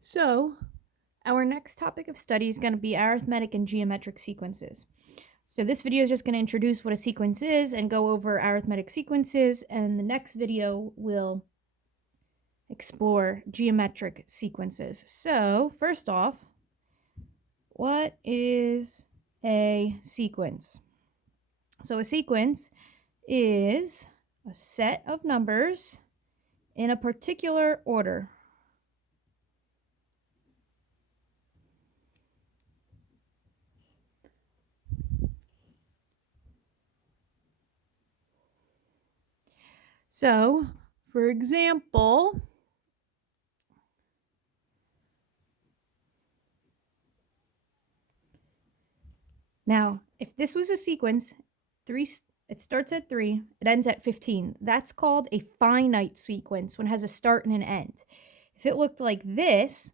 So, our next topic of study is going to be arithmetic and geometric sequences. So this video is just going to introduce what a sequence is and go over arithmetic sequences, and the next video will explore geometric sequences. So, first off, what is a sequence? So a sequence is a set of numbers in a particular order. So, for example, now, if this was a sequence, it starts at 3, it ends at 15. That's called a finite sequence when it has a start and an end. If it looked like this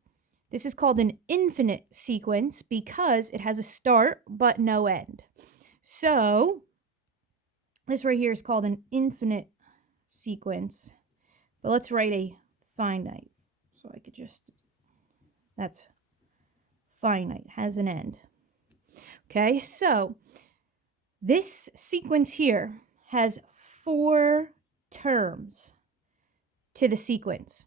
is called an infinite sequence because it has a start but no end. So, this right here is called an infinite sequence. But let's write a finite. So I could just, that's finite, has an end. Okay, so this sequence here has 4 terms to the sequence.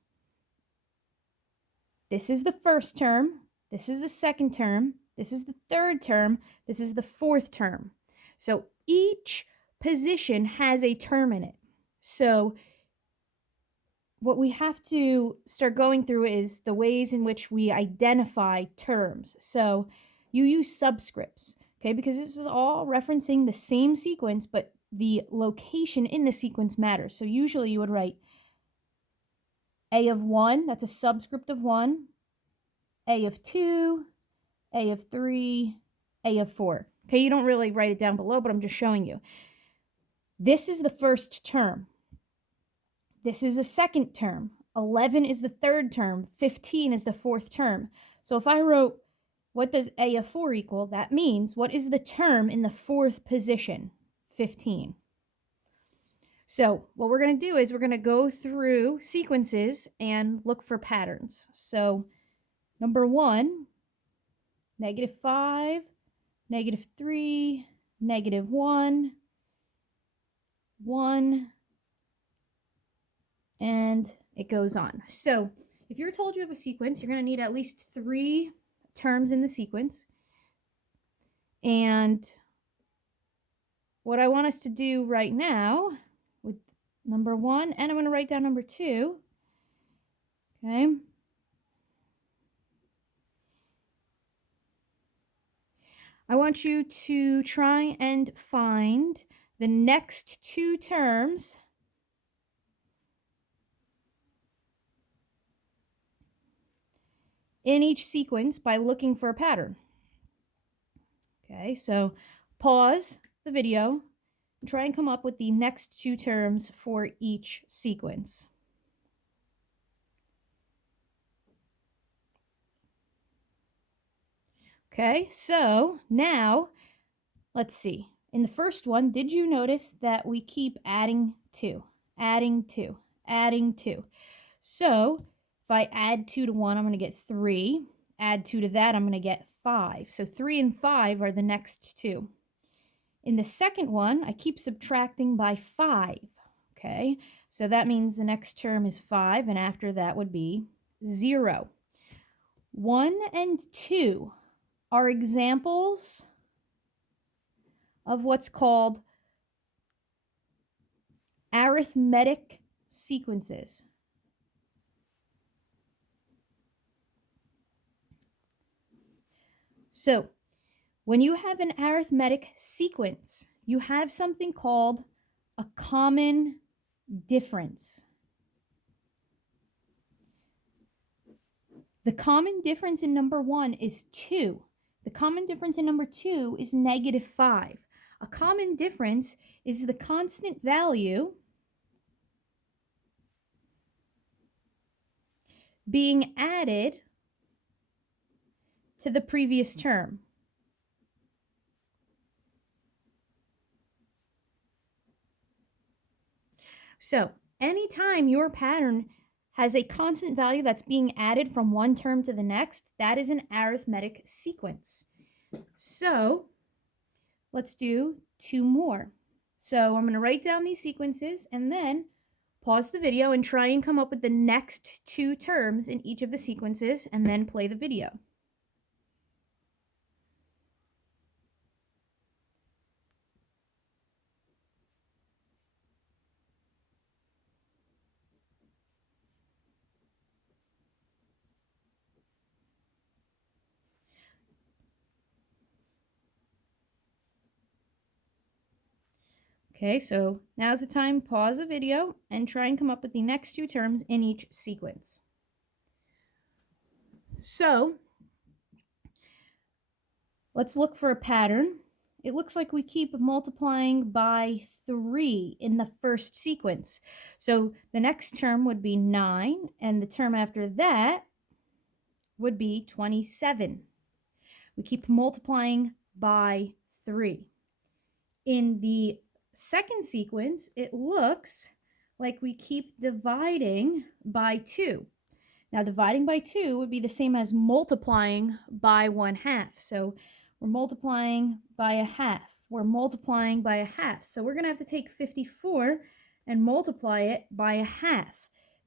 This is the first term, this is the second term, this is the third term, this is the fourth term. So each position has a term in it. So what we have to start going through is the ways in which we identify terms. So you use subscripts, okay, because this is all referencing the same sequence, but the location in the sequence matters. So usually you would write A of 1, that's a subscript of 1, A of 2, A of 3, A of 4. Okay, you don't really write it down below, but I'm just showing you. This is the first term. This is the second term. 11 is the third term. 15 is the fourth term. So if I wrote, what does A of 4 equal? That means, what is the term in the fourth position? 15. So what we're going to do is we're going to go through sequences and look for patterns. So number 1, -5, -3, -1, 1, and it goes on. So if you're told you have a sequence, you're going to need at least 3 terms in the sequence. And what I want us to do right now with number 1, and I'm going to write down number 2, okay? I want you to try and find the next 2 terms in each sequence by looking for a pattern. Okay, so pause the video and try and come up with the next 2 terms for each sequence. Okay, so now let's see. In the first one, did you notice that we keep adding 2, adding 2, adding 2? So if I add 2 to 1, I'm going to get 3. Add 2 to that, I'm going to get 5. So 3 and 5 are the next 2. In the second one, I keep subtracting by 5. Okay, so that means the next term is 5, and after that would be 0. 1 and 2 are examples of what's called arithmetic sequences. So, when you have an arithmetic sequence, you have something called a common difference. The common difference in number 1 is 2. The common difference in number 2 is -5. A common difference is the constant value being added to the previous term. So, anytime your pattern has a constant value that's being added from one term to the next, that is an arithmetic sequence. So let's do 2 more. So I'm going to write down these sequences and then pause the video and try and come up with the next 2 terms in each of the sequences and then play the video. Okay, so now's the time, pause the video and try and come up with the next 2 terms in each sequence. So let's look for a pattern. It looks like we keep multiplying by 3 in the first sequence. So the next term would be 9, and the term after that would be 27. We keep multiplying by 3. In the second sequence, it looks like we keep dividing by 2. Now, dividing by 2 would be the same as multiplying by 1/2. So we're multiplying by 1/2. We're multiplying by 1/2. So we're going to have to take 54 and multiply it by 1/2.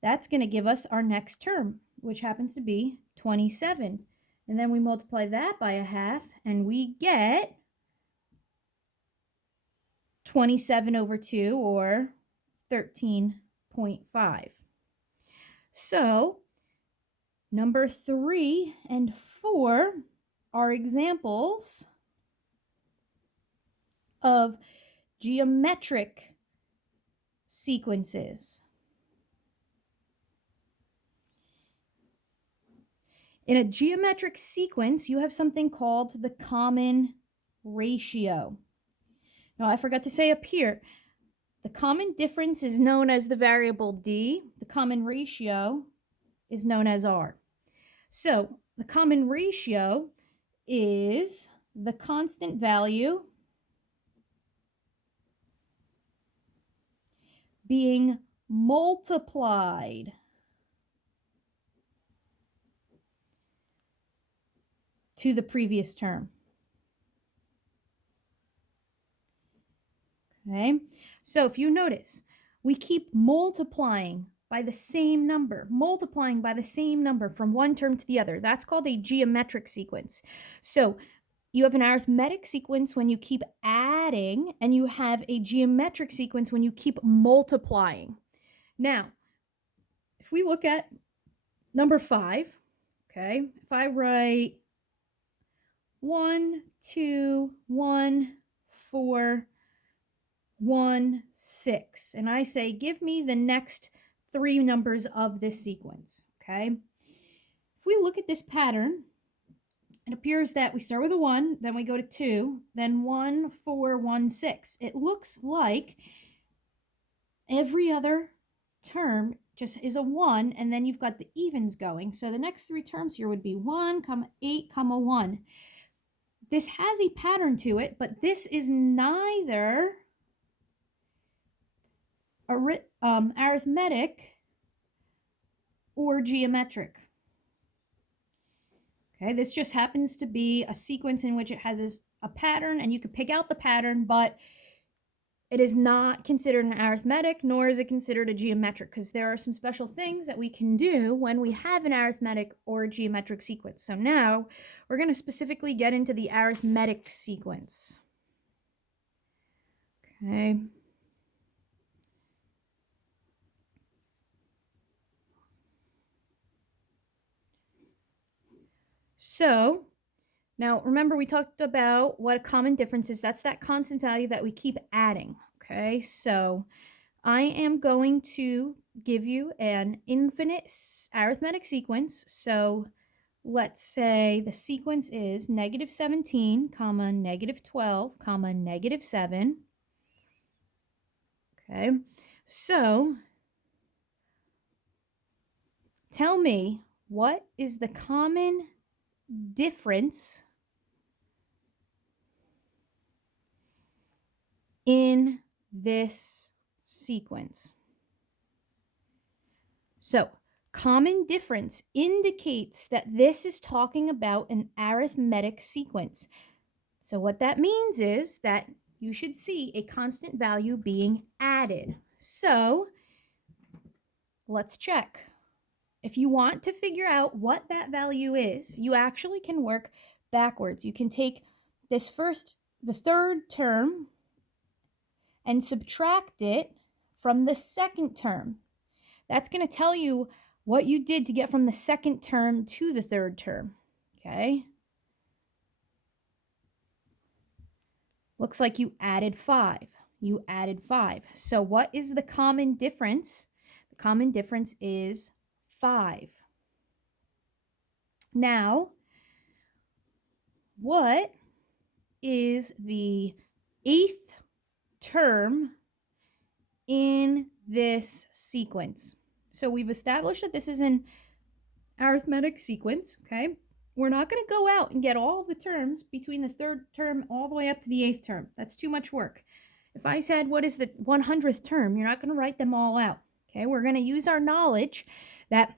That's going to give us our next term, which happens to be 27. And then we multiply that by 1/2, and we get 27 over 2, or 13.5. So number 3 and 4 are examples of geometric sequences. In a geometric sequence, you have something called the common ratio. Now, I forgot to say up here, the common difference is known as the variable d. The common ratio is known as r. So the common ratio is the constant value being multiplied to the previous term. Okay, so if you notice, we keep multiplying by the same number from one term to the other. That's called a geometric sequence. So you have an arithmetic sequence when you keep adding, and you have a geometric sequence when you keep multiplying. Now, if we look at number 5, okay, if I write 1, 2, 1, 4, 1, 6, and I say, give me the next 3 numbers of this sequence, okay? If we look at this pattern, it appears that we start with a 1, then we go to 2, then 1, 4, 1, 6. It looks like every other term just is a 1, and then you've got the evens going. So the next 3 terms here would be 1, 8, 1. This has a pattern to it, but this is neither arithmetic or geometric. Okay, this just happens to be a sequence in which it has a pattern, and you can pick out the pattern, but it is not considered an arithmetic, nor is it considered a geometric, because there are some special things that we can do when we have an arithmetic or a geometric sequence. So now we're going to specifically get into the arithmetic sequence. Okay. So now remember, we talked about what a common difference is. That's that constant value that we keep adding. Okay, so I am going to give you an infinite arithmetic sequence. So let's say the sequence is -17, -12, -7. Okay, so tell me, what is the common difference in this sequence? So Common difference indicates that this is talking about an arithmetic sequence. So what that means is that you should see a constant value being added. So let's check. If you want to figure out what that value is, you actually can work backwards. You can take the third term, and subtract it from the second term. That's going to tell you what you did to get from the second term to the third term. Okay? Looks like you added 5. You added 5. So what is the common difference? The common difference is 5. Now, what is the 8th term in this sequence? So we've established that this is an arithmetic sequence, okay? We're not going to go out and get all the terms between the third term all the way up to the 8th term. That's too much work. If I said, what is the 100th term? You're not going to write them all out, okay? We're going to use our knowledge that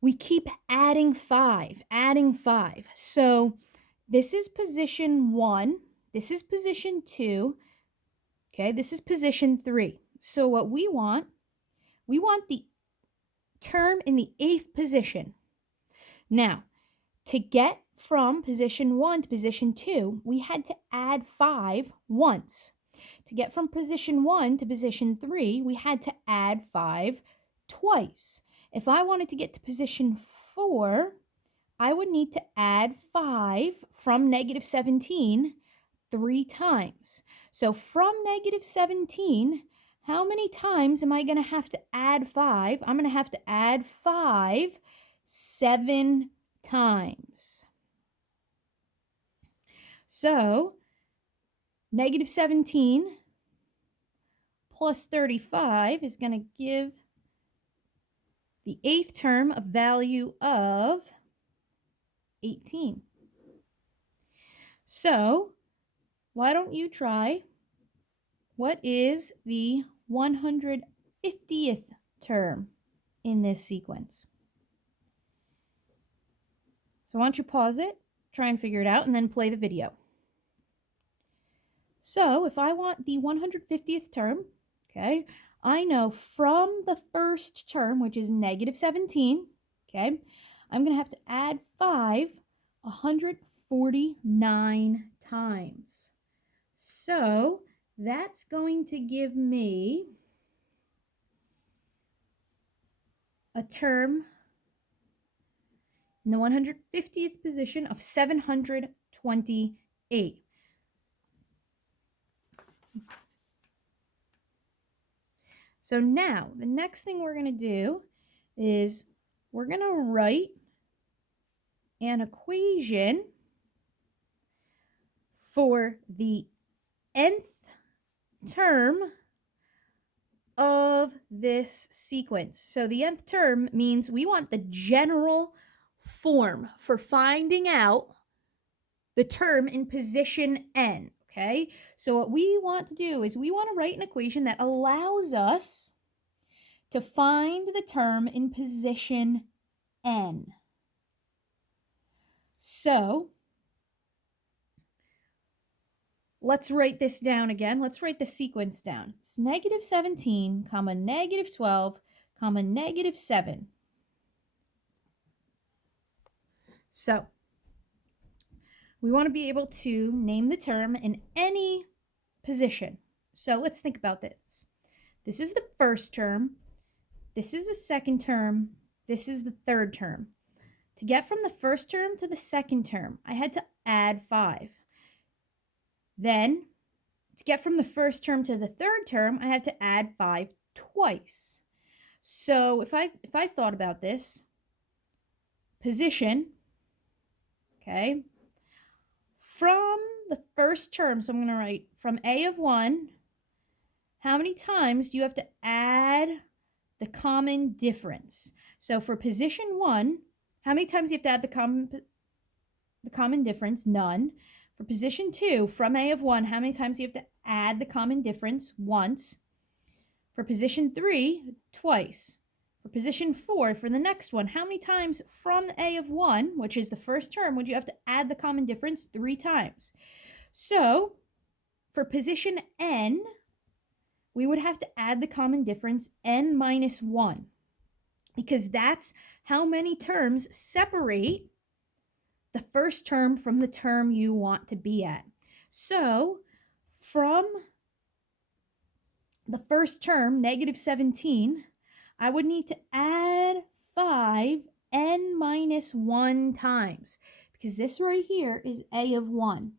we keep adding 5, adding 5. So this is position 1. This is position 2. Okay, this is position 3. So what we want the term in the 8th position. Now, to get from position 1 to position 2, we had to add 5 once. To get from position 1 to position 3, we had to add 5 twice. If I wanted to get to position 4, I would need to add 5 from negative 17 3 times. So from negative 17, how many times am I going to have to add 5? I'm going to have to add 5 7 times. So negative 17 plus 35 is going to give the 8th term a value of 18. So why don't you try, what is the 150th term in this sequence? So why don't you pause it, try and figure it out, and then play the video. So if I want the 150th term, okay, I know from the first term, which is negative 17, okay, I'm going to have to add 5 149 times. So that's going to give me a term in the 150th position of 728. So now, the next thing we're going to do is we're going to write an equation for the nth term of this sequence. So the nth term means we want the general form for finding out the term in position n, okay? So what we want to do is we want to write an equation that allows us to find the term in position n. So let's write this down again. Let's write the sequence down. It's negative 17, comma, negative 12, comma, negative 7. So we want to be able to name the term in any position. So let's think about this. This is the first term. This is the second term. This is the third term. To get from the first term to the second term, I had to add 5. Then, to get from the first term to the third term, I had to add 5 twice. So if I thought about this, position, okay, from the first term, so I'm going to write from a of 1, how many times do you have to add the common difference? So for position 1, how many times do you have to add the common difference? None. For position 2, from a of 1, how many times do you have to add the common difference? Once. For position 3, twice. For position 4, for the next one, how many times from a of 1, which is the first term, would you have to add the common difference? 3 times. So for position n, we would have to add the common difference n minus 1, because that's how many terms separate the first term from the term you want to be at. So from the first term, negative 17, I would need to add 5 n minus 1 times, because this right here is a of 1.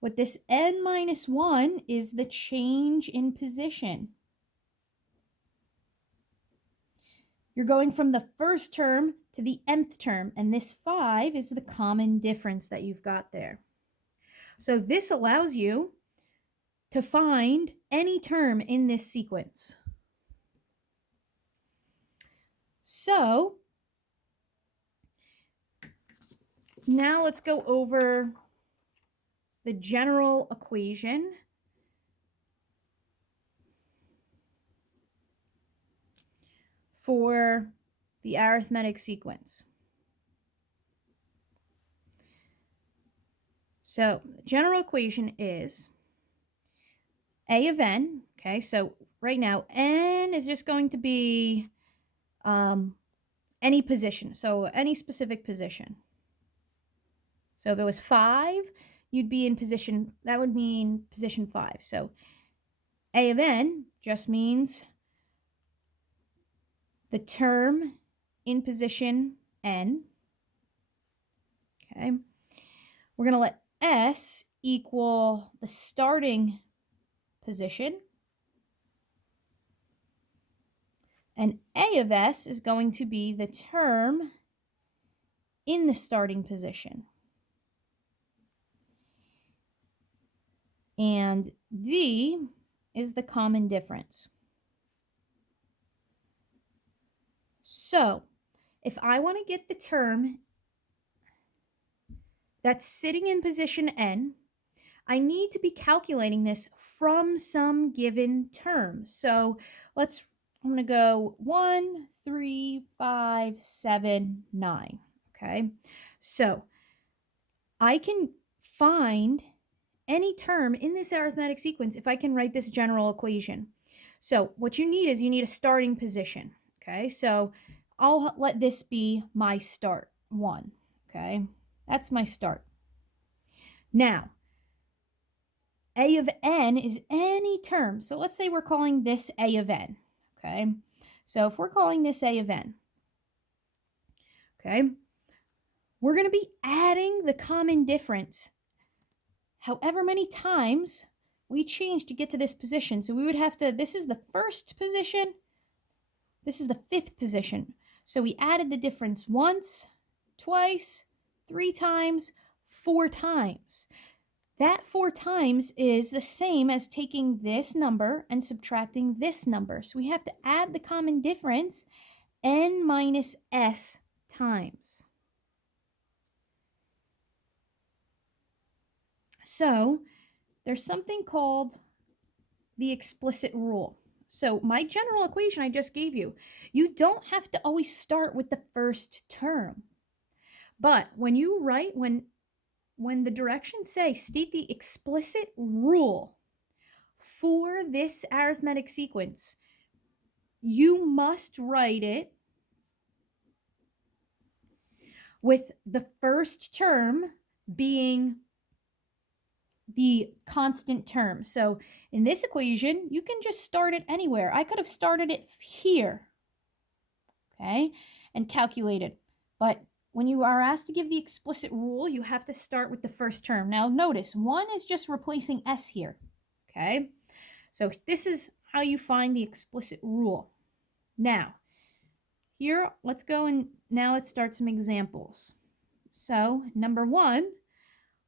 What this n minus 1 is the change in position. You're going from the first term to the nth term, and this 5 is the common difference that you've got there. So this allows you to find any term in this sequence. So now let's go over the general equation for the arithmetic sequence. So the general equation is a of n, okay, so right now n is just going to be any position, so any specific position. So if it was 5, you'd be in position, that would mean position 5. So a of n just means the term in position n. Okay. We're going to let s equal the starting position. And a of s is going to be the term in the starting position. And d is the common difference. So if I want to get the term that's sitting in position n, I need to be calculating this from some given term. So I'm going to go 1, 3, 5, 7, 9. Okay, so I can find any term in this arithmetic sequence if I can write this general equation. So what you need is you need a starting position. Okay, so I'll let this be my start, 1. Okay, that's my start. Now, a of n is any term. So let's say we're calling this a of n. Okay, so if we're calling this a of n, okay, we're going to be adding the common difference however many times we change to get to this position. So we would have to, this is the first position, this is the 5th position. So we added the difference once, twice, 3 times, 4 times. That 4 times is the same as taking this number and subtracting this number. So we have to add the common difference n minus s times. So there's something called the explicit rule. So my general equation I just gave you, you don't have to always start with the first term. But when you write, when the directions say state the explicit rule for this arithmetic sequence, you must write it with the first term being the constant term. So in this equation, you can just start it anywhere. I could have started it here, okay, and calculated. But when you are asked to give the explicit rule, you have to start with the first term. Now notice, 1 is just replacing s here, okay? So this is how you find the explicit rule. Now, here, let's go and now let's start some examples. So number 1,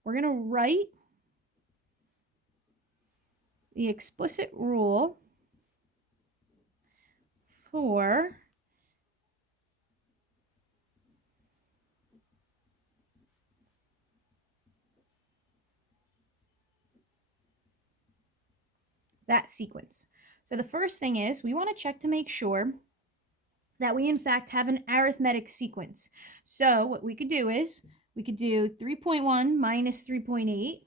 we're going to write the explicit rule for that sequence. So the first thing is we want to check to make sure that we in fact have an arithmetic sequence. So what we could do is we could do 3.1 minus 3.8,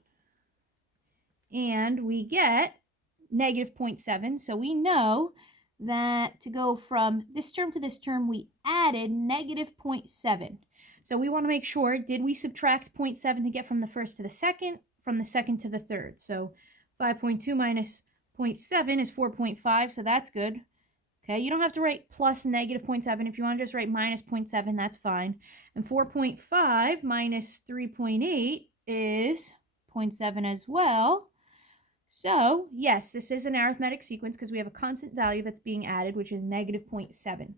and we get negative 0.7. So we know that to go from this term to this term, we added negative 0.7. So we want to make sure, did we subtract 0.7 to get from the first to the second, from the second to the third? So 5.2 minus 0.7 is 4.5, so that's good. Okay, you don't have to write plus negative 0.7. If you want to just write minus 0.7, that's fine. And 4.5 minus 3.8 is 0.7 as well. So, yes, this is an arithmetic sequence because we have a constant value that's being added, which is negative 0.7.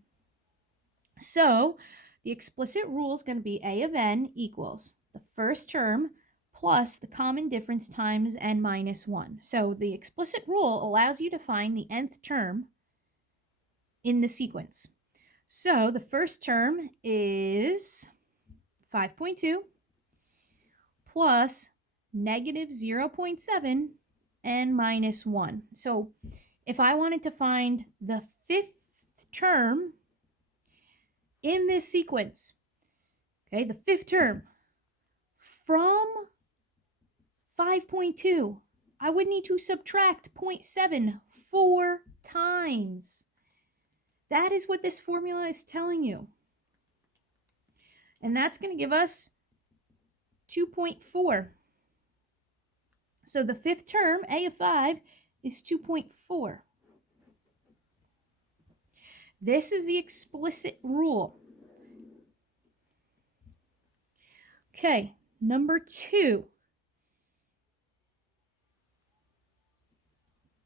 So, the explicit rule is going to be a of n equals the first term plus the common difference times n minus 1. So, the explicit rule allows you to find the nth term in the sequence. So, the first term is 5.2 plus negative 0.7 n minus 1. So if I wanted to find the fifth term in this sequence, okay, the fifth term from 5.2, I would need to subtract 0.7 4 times. That is what this formula is telling you. And that's going to give us 2.4. So the fifth term, a of 5, is 2.4. This is the explicit rule. Okay, number 2.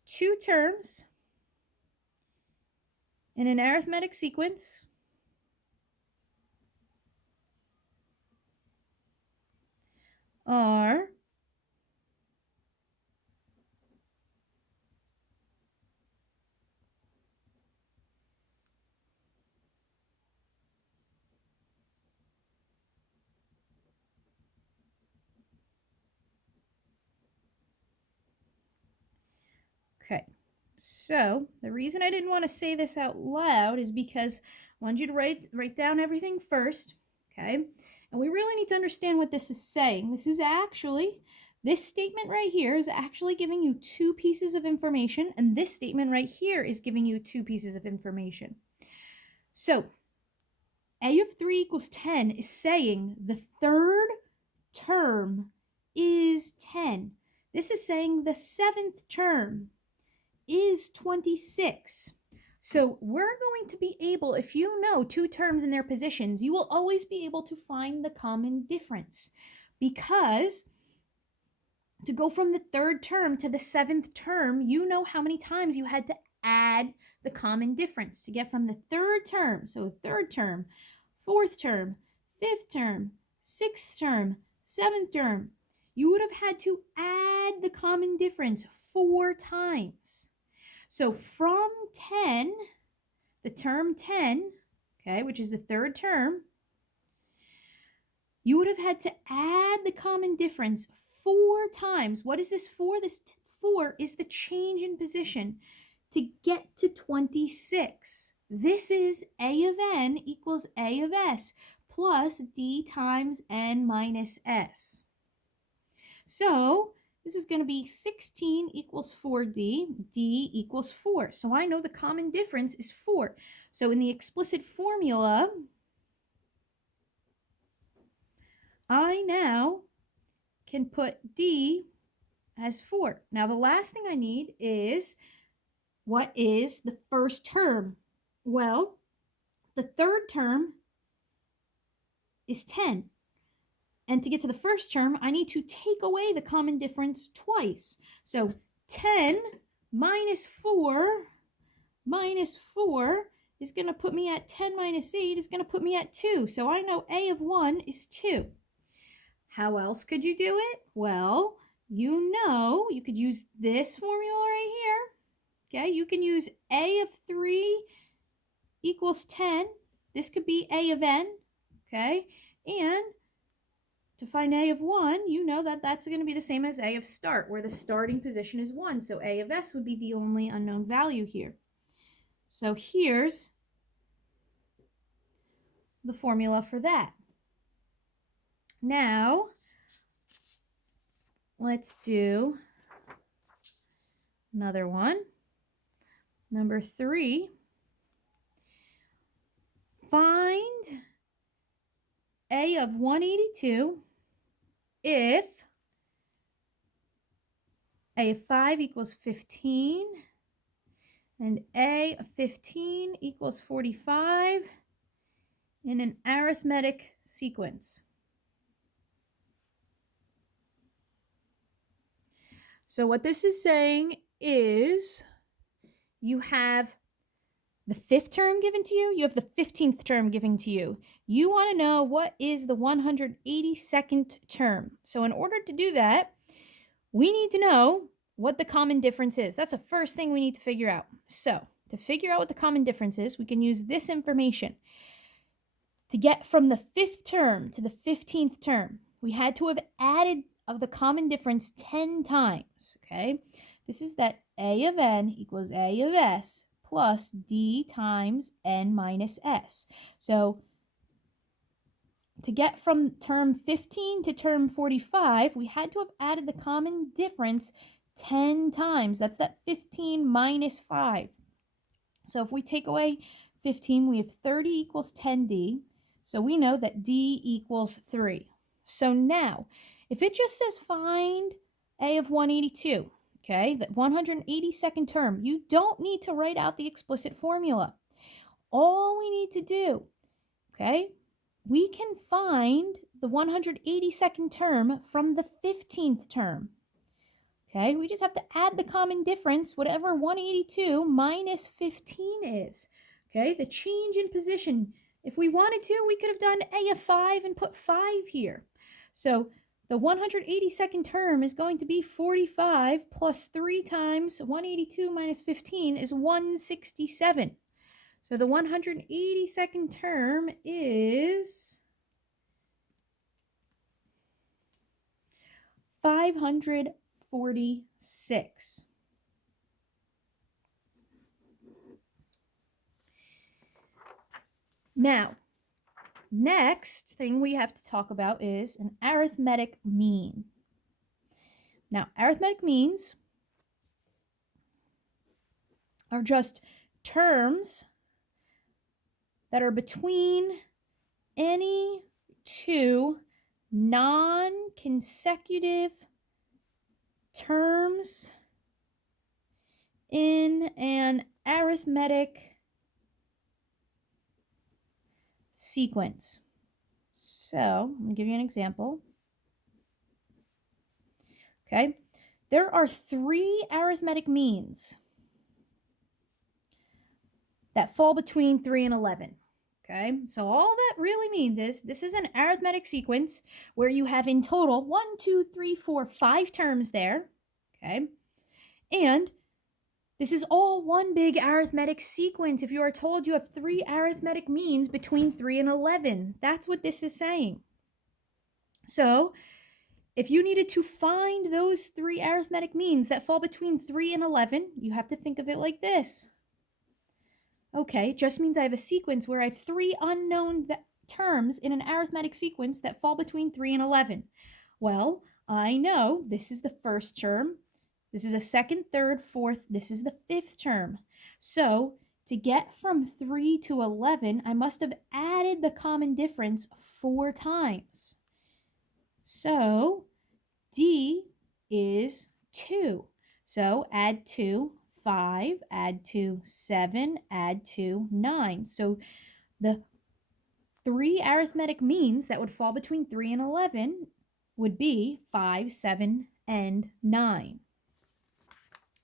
Two terms in an arithmetic sequence are okay. So the reason I didn't want to say this out loud is because I wanted you to write down everything first, okay? And we really need to understand what this is saying. This statement right here is actually giving you two pieces of information, and this statement right here is giving you two pieces of information. So a of 3 equals 10 is saying the third term is 10. This is saying the seventh term is 26. So we're going to be able, if you know two terms in their positions, you will always be able to find the common difference, because to go from the third term to the seventh term, you know how many times you had to add the common difference to get from the third term. So third term, fourth term, fifth term, sixth term, seventh term. You would have had to add the common difference 4 times. So from 10, the term 10, okay, which is the third term, you would have had to add the common difference 4 times. What is this for? This 4 is the change in position to get to 26. This is a of n equals a of s plus d times n minus s. So this is going to be 16 equals 4d, d equals 4. So I know the common difference is 4. So in the explicit formula, I now can put d as 4. Now the last thing I need is, what is the first term? Well, the third term is 10. And to get to the first term, I need to take away the common difference twice. So 10 minus 4 is going to put me at 10 minus 8 is going to put me at 2. So I know a of 1 is 2. How else could you do it? Well, you know you could use this formula right here. Okay, you can use a of 3 equals 10. This could be a of n. Okay, and to find a of 1, you know that that's going to be the same as a of start, where the starting position is 1. So a of s would be the only unknown value here. So here's the formula for that. Now, let's do another one. Number 3, find a of 182 if a of 5 equals 15 and a of 15 equals 45 in an arithmetic sequence. So what this is saying is you have the 5th term given to you, you have the 15th term given to you. You want to know what is the 182nd term. So in order to do that, we need to know what the common difference is. That's the first thing we need to figure out. So to figure out what the common difference is, we can use this information. To get from the 5th term to the 15th term, we had to have added the common difference 10 times, okay? This is that a of n equals a of s plus d times n minus s. So to get from term 15 to term 45, we had to have added the common difference 10 times. That's that 15 minus 5. So if we take away 15, we have 30 equals 10d. So we know that d equals 3. So now, if it just says find a of 182, okay, the 182nd term, you don't need to write out the explicit formula. All we need to do, okay, we can find the 182nd term from the 15th term. Okay, we just have to add the common difference, whatever 182 minus 15 is. Okay, the change in position. If we wanted to, we could have done a of 5 and put 5 here. So the 182nd term is going to be 45 plus 3 times 182 minus 15 is 167. So the 182nd term is 546. Now, next thing we have to talk about is an arithmetic mean. Now, arithmetic means are just terms that are between any two non-consecutive terms in an arithmetic sequence. So, I'm going to give you an example. Okay, there are 3 arithmetic means that fall between 3 and 11. Okay, so all that really means is this is an arithmetic sequence where you have in total 1, 2, 3, 4, 5 terms there. Okay, and this is all one big arithmetic sequence. If you are told you have 3 arithmetic means between 3 and 11, that's what this is saying. So if you needed to find those 3 arithmetic means that fall between 3 and 11, you have to think of it like this. Okay, it just means I have a sequence where I have 3 unknown terms in an arithmetic sequence that fall between 3 and 11. Well, I know this is the first term, this is a second, third, fourth, this is the 5th term. So to get from 3 to 11, I must have added the common difference 4 times. So D is 2. So add 2, 5, add 2, 7, add 2, 9. So the 3 arithmetic means that would fall between 3 and 11 would be 5, 7, and 9.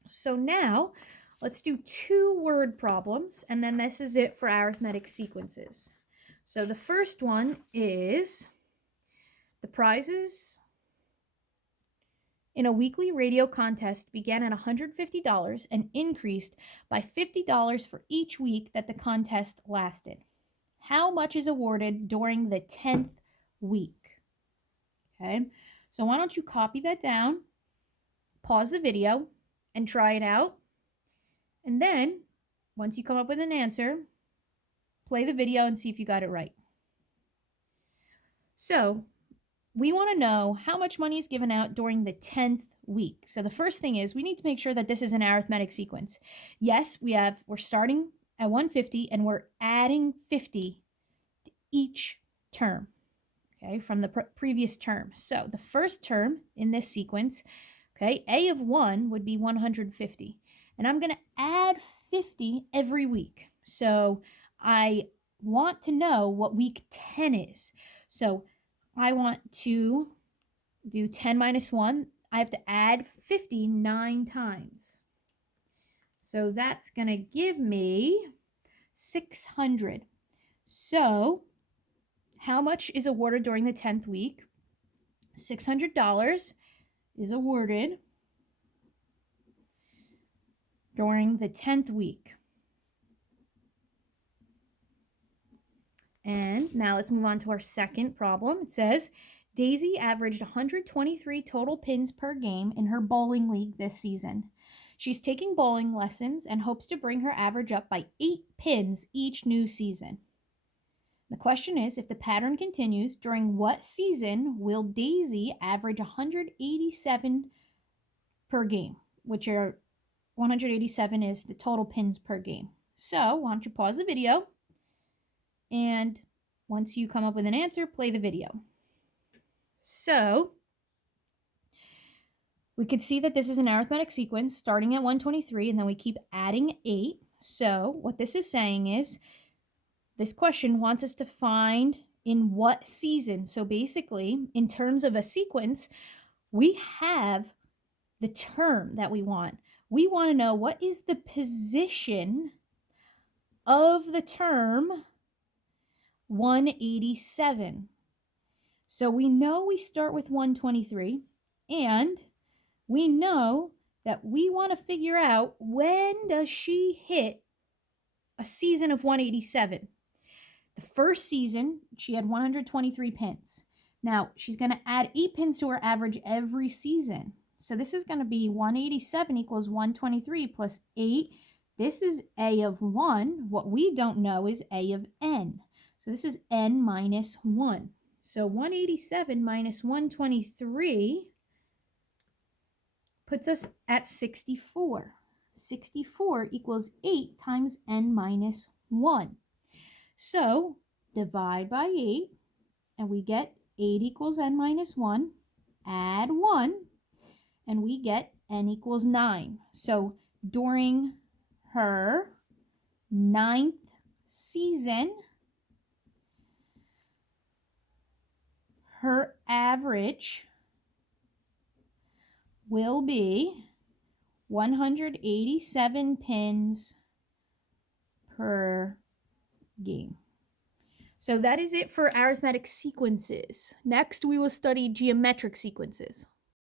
So now let's do 2 word problems, and then this is it for arithmetic sequences. So the first one is the prizes in a weekly radio contest began at $150 and increased by $50 for each week that the contest lasted. How much is awarded during the 10th week? Okay, so why don't you copy that down, pause the video, and try it out. And then, once you come up with an answer, play the video and see if you got it right. So we want to know how much money is given out during the 10th week. So the first thing is we need to make sure that this is an arithmetic sequence. Yes, we're starting at 150 and we're adding 50 to each term, okay, from the previous term. So the first term in this sequence, okay, A of 1 would be 150. And I'm going to add 50 every week. So I want to know what week 10 is. So I want to do 10 minus 1. I have to add 59 times. So that's going to give me 600. So how much is awarded during the 10th week? $600 is awarded during the 10th week. And now let's move on to our second problem. It says, Daisy averaged 123 total pins per game in her bowling league this season. She's taking bowling lessons and hopes to bring her average up by 8 pins each new season. The question is, if the pattern continues, during what season will Daisy average 187 per game, which are 187 is the total pins per game. So why don't you pause the video, and once you come up with an answer, play the video. So we could see that this is an arithmetic sequence starting at 123, and then we keep adding 8. So what this is saying is this question wants us to find in what season. So basically, in terms of a sequence, we have the term that we want. We want to know what is the position of the term 187. So we know we start with 123, and we know that we want to figure out when does she hit a season of 187. The first season, she had 123 pins. Now, she's going to add 8 pins to her average every season. So this is going to be 187 equals 123 plus 8. This is A of 1. What we don't know is A of n. So this is n minus 1. So 187 minus 123 puts us at 64. 64 equals 8 times n minus 1. So divide by 8, and we get 8 equals n minus 1. Add 1, and we get n equals 9. So during her 9th season, her average will be 187 pins per game. So that is it for arithmetic sequences. Next, we will study geometric sequences.